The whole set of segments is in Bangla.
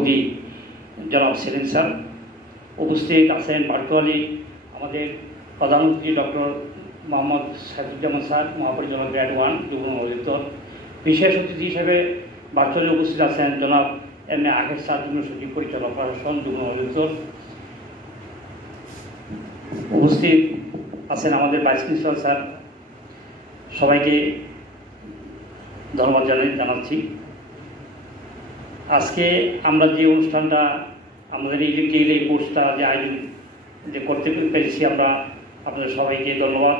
সভাপতি জনাব সেলিম স্যার, উপস্থিত আছেন ভার্চুয়ালি আমাদের প্রধানমন্ত্রী ডক্টর মোহাম্মদ সাইফুজ্জামান স্যার, মহাপরিচালক গ্রেড 1 যুগ্ম অধিদপ্তর। বিশেষ অতিথি হিসেবে ভার্চুয়ালি উপস্থিত আছেন জনাব এম এ আহেদ স্যার, যুগ্ম সচিব পরিচালক প্রশাসন যুগ্ম অধিদপ্তর। উপস্থিত আছেন আমাদের ভাইস প্রিন্সিপাল স্যার। সবাইকে ধন্যবাদ জানাচ্ছি। আজকে আমরা যে অনুষ্ঠানটা আমাদের এই কোর্সটা যে আয়োজন করতে পেরেছি, আমরা আপনাদের সবাইকে ধন্যবাদ।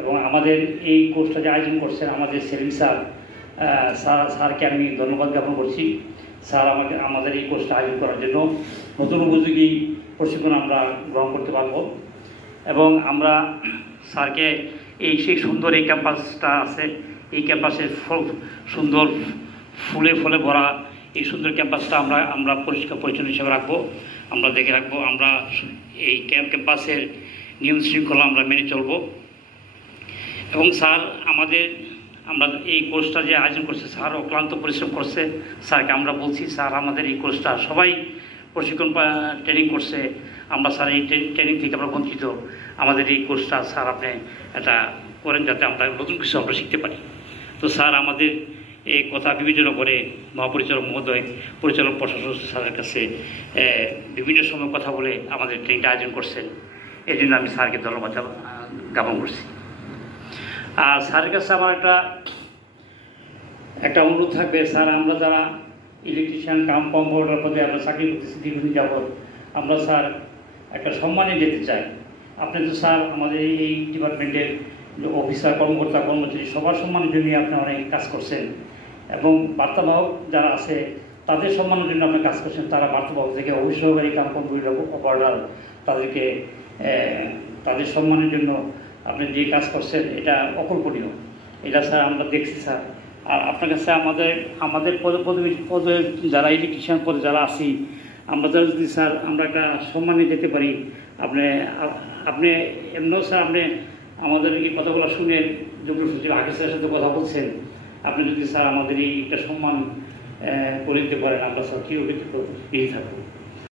এবং আমাদের এই কোর্সটা যে আয়োজন করছেন আমাদের সেলিম স্যারকে আমি ধন্যবাদ জ্ঞাপন করছি। স্যার আমাদের এই কোর্সটা আয়োজন করার জন্য নতুন উপযোগী প্রশিক্ষণ আমরা গ্রহণ করতে পারব। এবং আমরা স্যারকে সেই সুন্দর এই ক্যাম্পাসটা আছে, এই ক্যাম্পাসের সুন্দর ফুলে ফলে ভরা এই সুন্দর ক্যাম্পাসটা আমরা পরিষ্কার পরিচ্ছন্ন হিসেবে রাখবো, আমরা দেখে রাখবো। আমরা এই ক্যাম্পাসের নিয়ম শৃঙ্খলা আমরা মেনে চলব। এবং স্যার আমরা এই কোর্সটা যে আয়োজন করছে, স্যার অক্লান্ত পরিশ্রম করছে। স্যারকে আমরা বলছি, স্যার আমাদের এই কোর্সটা সবাই প্রশিক্ষণ ট্রেনিং করছে, আমরা স্যার এই ট্রেনিং থেকে আমরা বঞ্চিত। আমাদের এই কোর্সটা স্যার আপনি এটা করেন যাতে আমরা নতুন কিছু আমরা শিখতে পারি। তো স্যার আমাদের এই কথা বিবেচনা করে মহাপরিচালক মহোদয়, পরিচালক প্রশাসক স্যারের কাছে বিভিন্ন সময় কথা বলে আমাদের ট্রেনিংটা আয়োজন করছেন। এই জন্য আমি স্যারকে ধন্যবাদ জ্ঞাপন করছি। আর স্যারের কাছে আমার একটা অনুরোধ থাকবে, স্যার আমরা যারা ইলেকট্রিশিয়ান কম্পাউন্ডার পদে আমরা চাকরি করতেছি দীর্ঘদিন যাবৎ, আমরা স্যার একটা সম্মানে যেতে চাই। আপনি তো স্যার আমাদের এই ডিপার্টমেন্টের অফিসার, কর্মকর্তা, কর্মচারী সবার সম্মানের জন্যই আপনি অনেক কাজ করছেন। এবং বার্তাবাহক যারা আছে তাদের সম্মানের জন্য আপনি কাজ করছেন। তারা বার্তাবাহক থেকে অভিসহকারী কম্পাউন্ডার অপারেটর, তাদেরকে তাদের সম্মানের জন্য আপনি যে কাজ করছেন এটা অকল্পনীয়। এটা স্যার আমরা দেখছি স্যার। আর আপনার কাছে আমাদের পদে যারা ইলেকট্রিশিয়ান পদে যারা আছি, আমরা যারা যদি স্যার আমরা একটা সম্মানে যেতে পারি, আপনি এমনও স্যার আপনি আমাদের এই কথাগুলো শুনে যুগ্ম সচিব আগে স্যারের সাথে কথা বলছেন, আপনি যদি স্যার আমাদের এই একটা সম্মান করে দিতে পারেন, আমরা স্যার কী অভিজ্ঞতা নিয়ে থাকবো।